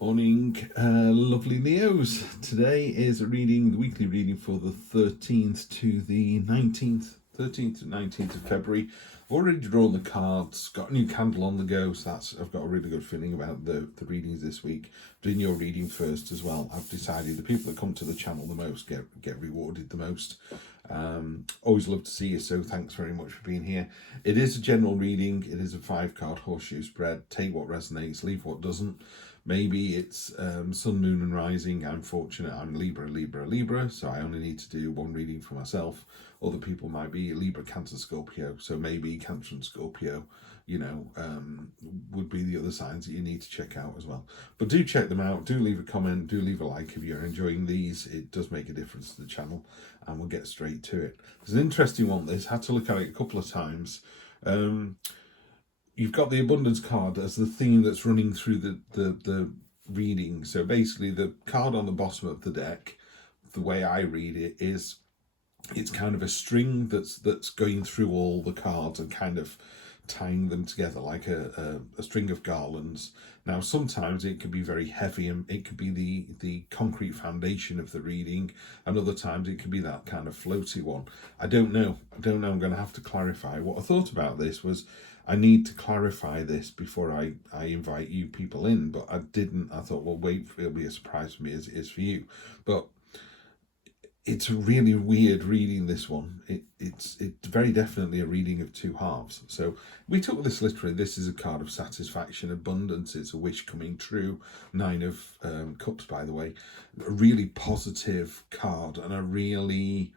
Morning, lovely Leos. Today is a reading, the weekly reading for the 13th to the 19th, 13th to 19th of February. I've already drawn the cards, got a new candle on the go, so I've got a really good feeling about the readings this week. Doing your reading first as well. I've decided the people that come to the channel the most get rewarded the most. Always love to see you, so thanks very much for being here. It is a general reading. It is a 5-card horseshoe spread. Take what resonates, leave what doesn't. Maybe it's sun, moon and rising. I'm fortunate, I'm Libra, so I only need to do one reading for myself. Other people might be Libra, Cancer, Scorpio, so maybe Cancer and Scorpio, would be the other signs that you need to check out as well. But do check them out, do leave a comment, do leave a like if you're enjoying these. It does make a difference to the channel, and we'll get straight to it. It's an interesting one, this. Had to look at it a couple of times. You've got the abundance card as the theme that's running through the reading. So basically the card on the bottom of the deck, the way I read it is, it's kind of a string that's going through all the cards and kind of tying them together like a string of garlands. Now sometimes it can be very heavy and it could be the concrete foundation of the reading, and other times it could be that kind of floaty one. I don't know. I'm going to have to clarify. What I thought about this was, I need to clarify this before I invite you people in, but I didn't. I thought, well, wait, it'll be a surprise for me as it is for you. But it's a really weird reading, this one. It's very definitely a reading of two halves. So we took this literally. This is a card of satisfaction, abundance. It's a wish coming true. 9 of Cups, by the way. A really positive card and a really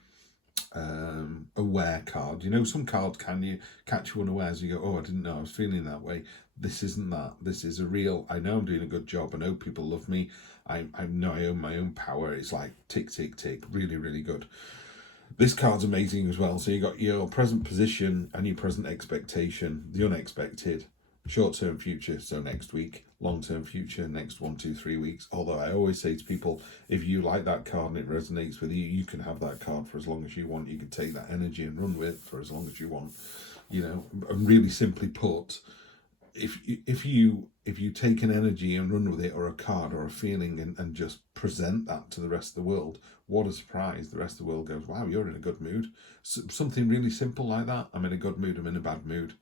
aware card. Some cards can you catch you unawares, you go, oh, I didn't know I was feeling that way. This isn't that. This is a real, I know I'm doing a good job, I know people love me, I know I own my own power. It's like tick tick tick, really really good. This card's amazing as well. So you got your present position and your present expectation, the unexpected, short-term future, so next week, long-term future, next 1, 2, 3 weeks. Although I always say to people, if you like that card and it resonates with you, you can have that card for as long as you want. You can take that energy and run with it for as long as you want. And really simply put, if you take an energy and run with it, or a card or a feeling, and just present that to the rest of the world, what a surprise. The rest of the world goes, wow, you're in a good mood. Something really simple like that. I'm in a good mood, I'm in a bad mood.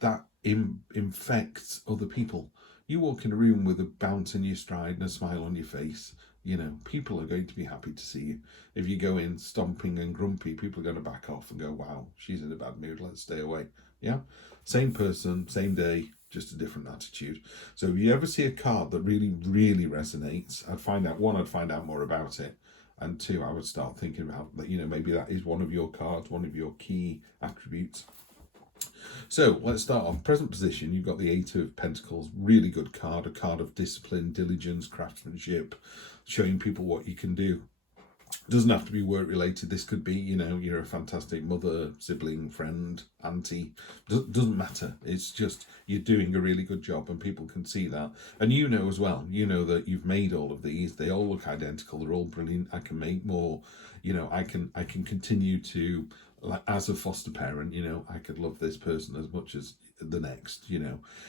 That infects other people. You walk in a room with a bounce in your stride and a smile on your face, people are going to be happy to see you. If you go in stomping and grumpy, people are going to back off and go, wow, she's in a bad mood, let's stay away. Yeah, same person, same day, just a different attitude. So if you ever see a card that really really resonates, I'd find out more about it, and 2, I would start thinking about that. Maybe that is one of your cards, one of your key attributes. So let's start off. Present position, you've got the 8 of Pentacles, really good card, a card of discipline, diligence, craftsmanship, showing people what you can do. Doesn't have to be work related. This could be, you're a fantastic mother, sibling, friend, auntie. Doesn't matter. It's just you're doing a really good job and people can see that. And as well, that you've made all of these. They all look identical. They're all brilliant. I can make more. I can continue to, like, as a foster parent, I could love this person as much as the next.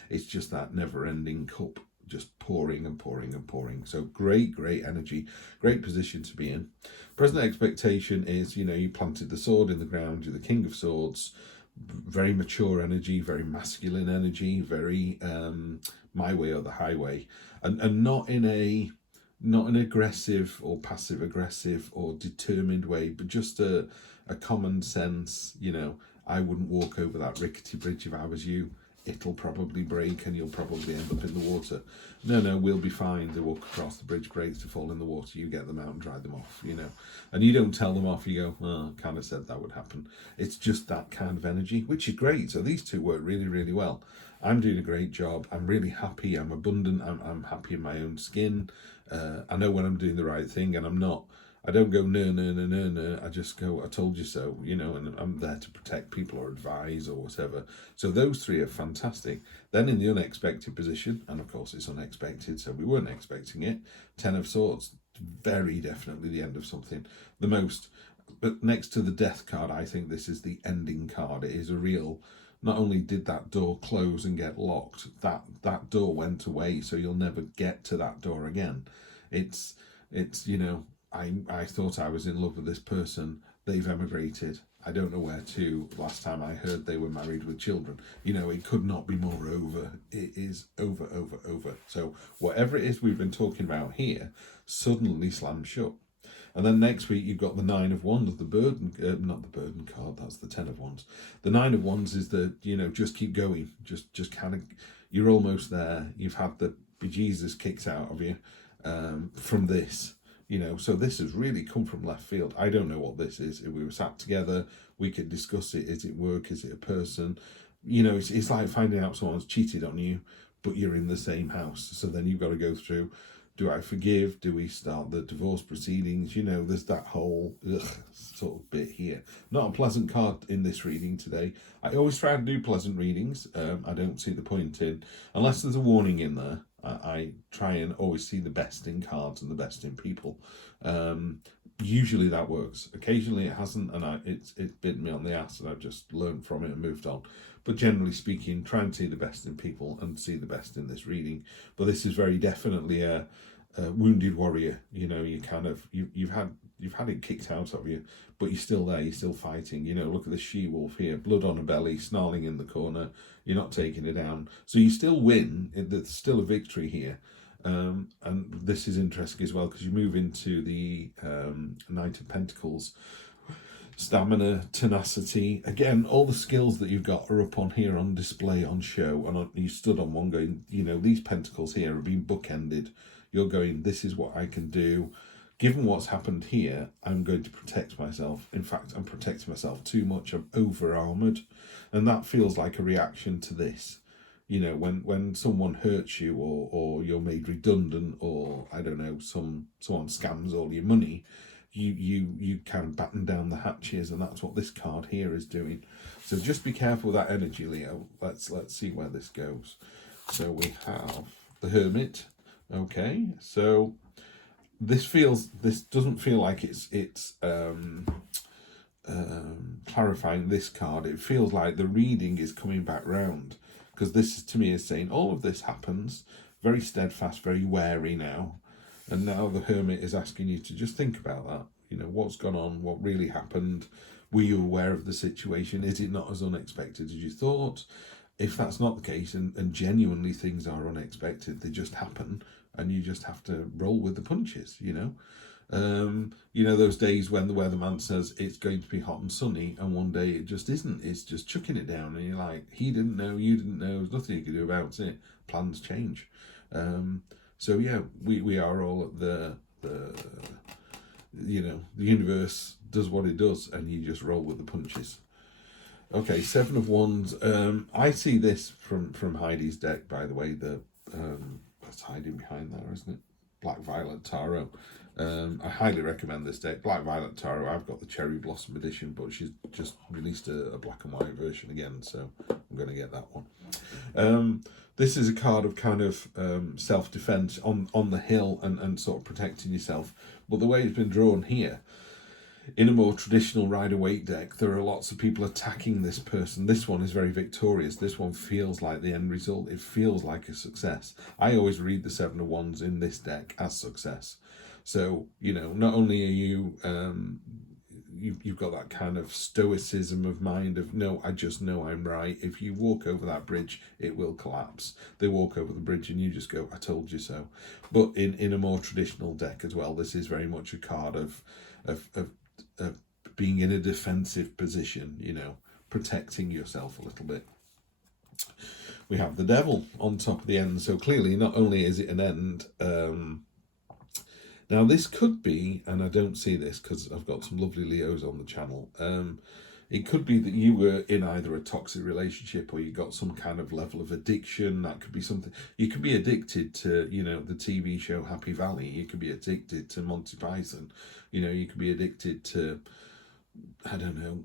It's just that never ending cup, just pouring and pouring and pouring. So great energy, great position to be in. Present expectation is, you planted the sword in the ground. You're the King of Swords. Very mature energy, very masculine energy, very my way or the highway, and not in an aggressive or passive aggressive or determined way, but just a common sense. I wouldn't walk over that rickety bridge if I was you. It'll probably break and you'll probably end up in the water. No, we'll be fine. They walk across the bridge, great to fall in the water. You get them out and dry them off, And you don't tell them off. You go, oh, kind of said that would happen. It's just that kind of energy, which is great. So these two work really, really well. I'm doing a great job. I'm really happy. I'm abundant. I'm happy in my own skin. I know when I'm doing the right thing, and I don't go no. I just go, I told you so, and I'm there to protect people or advise or whatever. So those 3 are fantastic. Then in the unexpected position, and of course it's unexpected, so we weren't expecting it. 10 of Swords, very definitely the end of something. But next to the Death card, I think this is the ending card. It is a real not only did that door close and get locked, that door went away, so you'll never get to that door again. It's you know, I thought I was in love with this person. They've emigrated. I don't know where to. Last time I heard, they were married with children. You know, it could not be more over. It is over, over, over. So whatever it is we've been talking about here suddenly slams shut. And then next week you've got the Nine of Wands, the burden, not the burden card, that's the Ten of Wands. The Nine of Wands is the, you know, just keep going. Just kind of, you're almost there. You've had the bejesus kicked out of you from this. You know, so this has really come from left field. I don't know what this is. If we were sat together, we could discuss it. Is it work? Is it a person? You know, it's like finding out someone's cheated on you, but you're in the same house. So then you've got to go through, do I forgive? Do we start the divorce proceedings? You know, there's that whole sort of bit here. Not a pleasant card in this reading today. I always try to do pleasant readings. I don't see the point in, unless there's a warning in there. I try and always see the best in cards and the best in people. Usually that works. Occasionally it hasn't, and it's bitten me on the ass, and I've just learned from it and moved on. But generally speaking, try and see the best in people and see the best in this reading. But this is very definitely a wounded warrior. You know, you kind of you've had it kicked out of you, but you're still there. You're still fighting. You know, look at the she-wolf here, blood on her belly, snarling in the corner. You're not taking it down, so you still win. There's still a victory here. And this is interesting as well, because you move into the Knight of Pentacles. Stamina, tenacity, again, all the skills that you've got are up on here on display, on show, and you stood on one going, you know, these pentacles here have been bookended. You're going, this is what I can do. Given what's happened here, I'm going to protect myself. In fact, I'm protecting myself too much. I'm over-armoured. And that feels like a reaction to this. You know, when someone hurts you, or you're made redundant, or, I don't know, someone scams all your money, you kind of batten down the hatches, and that's what this card here is doing. So just be careful with that energy, Leo. Let's see where this goes. So we have the Hermit. Okay, so this doesn't feel like it's clarifying this card. It feels like the reading is coming back round, because this to me is saying all of this happens, very steadfast, very wary now. And now the Hermit is asking you to just think about that. You know, what's gone on, what really happened. Were you aware of the situation? Is it not as unexpected as you thought? If that's not the case, and genuinely things are unexpected, they just happen, and you just have to roll with the punches, you know. You know, those days when the weatherman says it's going to be hot and sunny, and one day it just isn't. It's just chucking it down, and you're like, he didn't know, you didn't know, there's nothing you can do about it. Plans change. So yeah, we are all at the you know, the universe does what it does, and you just roll with the punches. Okay, Seven of Wands. I see this from Heidi's deck, by the way. That's hiding behind there, isn't it? Black Violet Tarot. I highly recommend this deck. Black Violet Tarot. I've got the Cherry Blossom edition, but she's just released a black and white version again, so I'm going to get that one. This is a card of kind of self-defense on the hill and sort of protecting yourself. But the way it's been drawn here, in a more traditional Rider-Waite deck, there are lots of people attacking this person. This one is very victorious. This one feels like the end result. It feels like a success. I always read the Seven of Wands in this deck as success. So, you know, not only are you, you've got that kind of stoicism of mind of, no, I just know I'm right. If you walk over that bridge, it will collapse. They walk over the bridge and you just go, I told you so. But in a more traditional deck as well, this is very much a card of being in a defensive position, you know, protecting yourself a little bit. We have the Devil on top of the end. So clearly, not only is it an end, now this could be, and I don't see this because I've got some lovely Leos on the channel, it could be that you were in either a toxic relationship or you got some kind of level of addiction. That could be something. You could be addicted to, you know, the TV show Happy Valley. You could be addicted to Monty Python. You know, you could be addicted to, I don't know,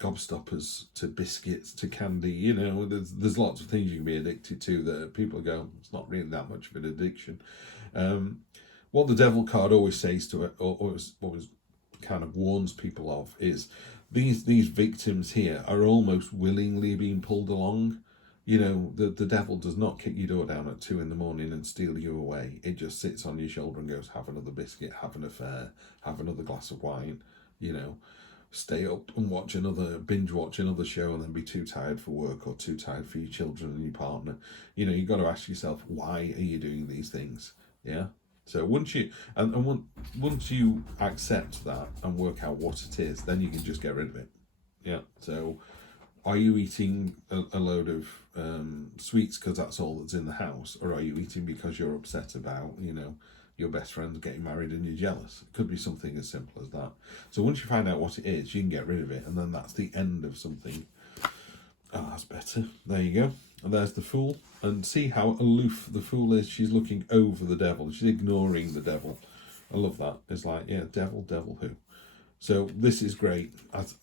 gobstoppers, to biscuits, to candy. You know, there's lots of things you can be addicted to that people go, it's not really that much of an addiction. What the Devil card always says to it, or was kind of warns people of is these victims here are almost willingly being pulled along. You know, the devil does not kick your door down at 2 a.m. and steal you away. It just sits on your shoulder and goes, have another biscuit, have an affair, have another glass of wine, you know, stay up and binge watch another show and then be too tired for work or too tired for your children and your partner. You know, you've got to ask yourself, why are you doing these things? Yeah. So once you once you accept that and work out what it is, then you can just get rid of it. Yeah. So are you eating a load of sweets because that's all that's in the house, or are you eating because you're upset about, you know, your best friend's getting married and you're jealous? It could be something as simple as that. So once you find out what it is, you can get rid of it, and then that's the end of something. Oh, that's better. There you go. And there's the Fool. And see how aloof the Fool is. She's looking over the devil. She's ignoring the devil. I love that. It's like, yeah, devil who? So this is great.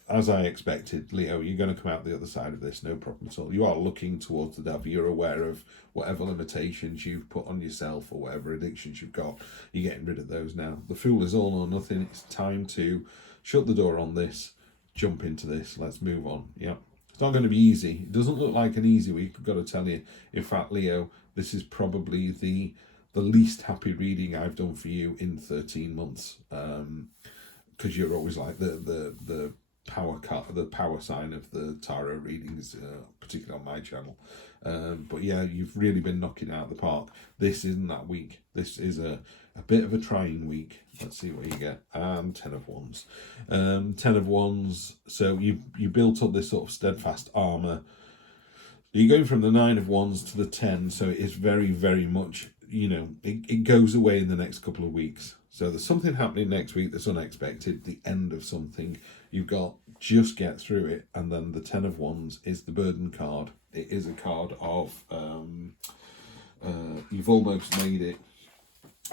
As I expected, Leo, you're going to come out the other side of this, no problem at all. You are looking towards the devil. You're aware of whatever limitations you've put on yourself or whatever addictions you've got. You're getting rid of those now. The Fool is all or nothing. It's time to shut the door on this, jump into this. Let's move on. Yeah. It's not going to be easy. It doesn't look like an easy week, I've got to tell you. In fact, Leo, this is probably the least happy reading I've done for you in 13 months. Because you're always like the power card, the power sign of the tarot readings, particularly on my channel. But yeah, you've really been knocking it out of the park. This isn't that week. This is a bit of a trying week. Let's see what you get. And 10 of Wands. 10 of Wands. So you built up this sort of steadfast armor. You're going from the 9 of Wands to the 10. So it is very, very much, you know, it goes away in the next couple of weeks. So there's something happening next week that's unexpected, the end of something. You've got just get through it. And then the 10 of Wands is the burden card. It is a card of, you've almost made it.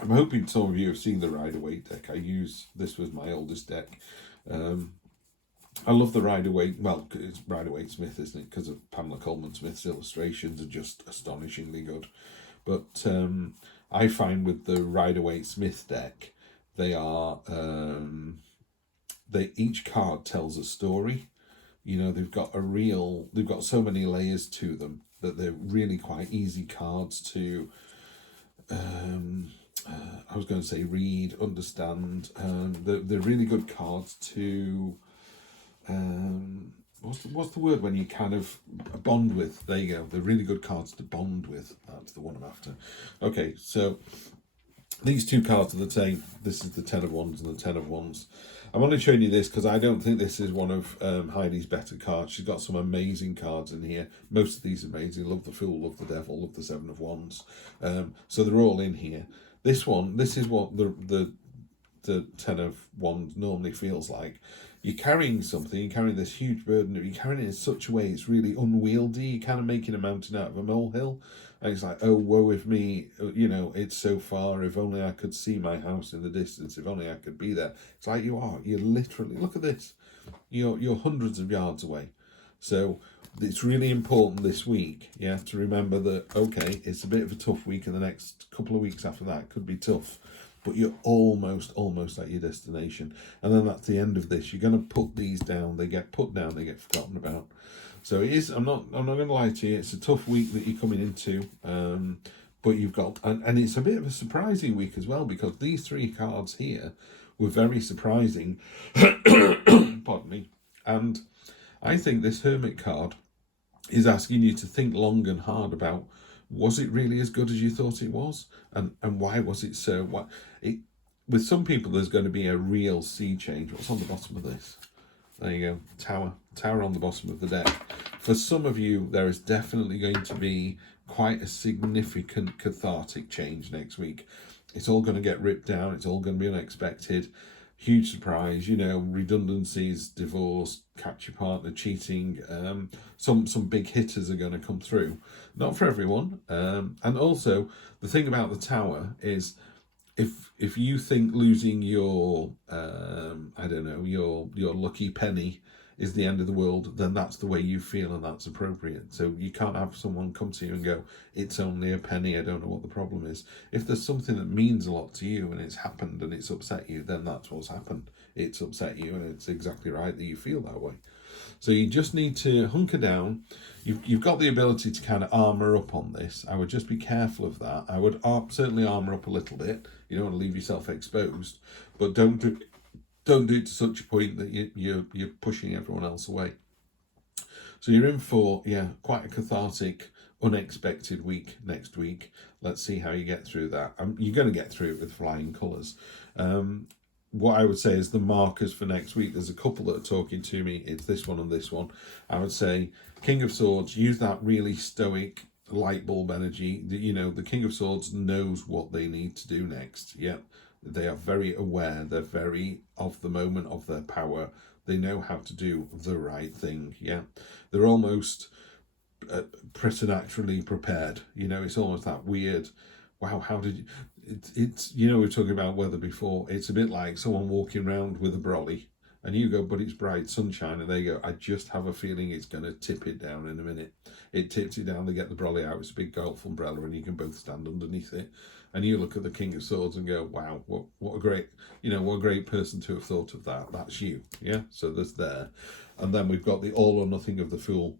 I'm hoping some of you have seen the Rider-Waite deck. This was my oldest deck. I love the Rider-Waite. Well, it's Rider-Waite Smith, isn't it? Because of Pamela Coleman Smith's illustrations are just astonishingly good. But I find with the Rider-Waite Smith deck, they are each card tells a story. You know, they've got so many layers to them that they're really quite easy cards to I was going to say read, understand. They're really good cards to what's the word when you kind of bond with? There you go. They're really good cards to bond with. That's the one I'm after. Okay, so these two cards are the same. This is the 10 of Wands and the 10 of Wands. I'm only showing you this because I don't think this is one of Heidi's better cards. She's got some amazing cards in here. Most of these are amazing. Love the Fool, love the Devil, love the 7 of Wands. So they're all in here. This is what the 10 of Wands normally feels like. You're carrying something, you're carrying this huge burden, you're carrying it in such a way it's really unwieldy. You're kind of making a mountain out of a molehill. And it's like, oh, woe of me, you know, it's so far. If only I could see my house in the distance. If only I could be there. It's like you're literally, look at this. You're hundreds of yards away. So it's really important this week, yeah, to remember that, okay, it's a bit of a tough week, and the next couple of weeks after that could be tough. But you're almost at your destination. And then that's the end of this. You're going to put these down. They get put down. They get forgotten about. So it is, I'm not going to lie to you. It's a tough week that you're coming into. But you've got, and it's a bit of a surprising week as well, because these three cards here were very surprising. Pardon me. And I think this Hermit card is asking you to think long and hard about, was it really as good as you thought it was? And why was it so? With some people, there's going to be a real sea change. What's on the bottom of this? There you go. Tower on the bottom of the deck. For some of you, there is definitely going to be quite a significant cathartic change next week. It's all going to get ripped down. It's all going to be unexpected. Huge surprise, you know, redundancies, divorce, catch your partner cheating. Some big hitters are going to come through. Not for everyone. And also, the thing about the Tower is, if you think losing your, your lucky penny is the end of the world, then that's the way you feel and that's appropriate. So you can't have someone come to you and go, it's only a penny, I don't know what the problem is. If there's something that means a lot to you and it's happened and it's upset you, then that's what's happened. It's upset you, and it's exactly right that you feel that way. So you just need to hunker down. You've got the ability to kind of armour up on this. I would just be careful of that. I would certainly armour up a little bit. You don't want to leave yourself exposed, but don't do it to such a point that you're pushing everyone else away. So you're in for, quite a cathartic, unexpected week next week. Let's see how you get through that. You're going to get through it with flying colours. What I would say is the markers for next week, there's a couple that are talking to me. It's this one and this one. I would say King of Swords, use that really stoic light bulb energy. The King of Swords knows what they need to do next. They are very aware. They're very of the moment of their power. They know how to do the right thing. They're almost preternaturally prepared. It's almost that weird, wow, how did you... It's we were talking about weather before. It's a bit like someone walking around with a brolly and you go, but it's bright sunshine, and they go, I just have a feeling it's going to tip it down in a minute. It tips it down, they get the brolly out, it's a big golf umbrella and you can both stand underneath it, and you look at the King of Swords and go, wow, what a great, what a great person to have thought of that. That's you. So there's there. And then we've got the all or nothing of the Fool.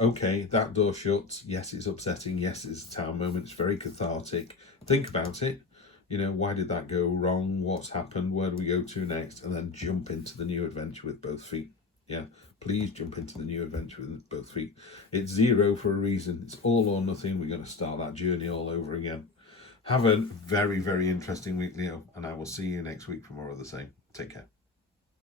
Okay, that door shuts. Yes, it's upsetting. Yes, it's a town moment. It's very cathartic. Think about it. Why did that go wrong? What's happened? Where do we go to next? And then jump into the new adventure with both feet. Please jump into the new adventure with both feet. It's 0 for a reason. It's all or nothing. We're going to start that journey all over again. Have a very, very interesting week, Leo, and I will see you next week for more of the same. Take care.